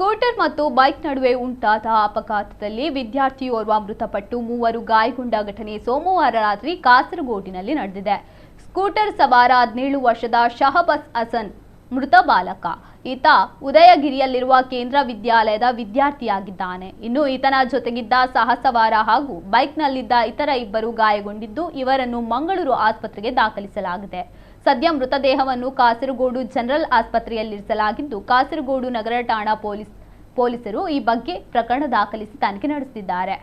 Scooter ಮತ್ತು bike ನಡುವೆ ಉಂಟಾದ ಅಪಘಾತದಲ್ಲಿ ವಿದ್ಯಾರ್ಥಿಯೋರ್ವ ಮೃತಪಟ್ಟು ಮೂವರು ಗಾಯಗೊಂಡ ಘಟನೆ ಸೋಮವಾರ ರಾತ್ರಿ ಕಾಸರಗೋಡಿನಲ್ಲಿ ನಡೆದಿದೆ. ಸ್ಕೂಟರ್ ಸವಾರ 17 ವರ್ಷದ ಶಹಬಾಸ್ ಹಸನ್ ಮೃತ ಬಾಲಕ. ಈತ ಉದಯಗಿರಿಯಲ್ಲಿರುವ ಕೇಂದ್ರ ವಿದ್ಯಾಲಯದ ವಿದ್ಯಾರ್ಥಿಯಾಗಿದ್ದಾನೆ. ಇನ್ನು ಈತನ ಜೊತೆಗಿದ್ದ ಸಹಸವಾರ ಹಾಗೂ ಬೈಕ್ನಲ್ಲಿದ್ದ ಇತರ ಇಬ್ಬರು ಗಾಯಗೊಂಡಿದ್ದು ಇವರನ್ನು ಮಂಗಳೂರು ಆಸ್ಪತ್ರೆಗೆ ದಾಖಲಿಸಲಾಗಿದೆ. ಸದ್ಯ ಮೃತದೇಹವನ್ನು ಕಾಸರಗೋಡು ಜನರಲ್ ಆಸ್ಪತ್ರೆಯಲ್ಲಿರಿಸಲಾಗಿದ್ದು ಕಾಸರಗೋಡು ನಗರ ಠಾಣಾ ಪೊಲೀಸರು ಈ ಬಗ್ಗೆ ಪ್ರಕರಣ ದಾಖಲಿಸಿ ತನಿಖೆ ನಡೆಸುತ್ತಿದ್ದಾರೆ.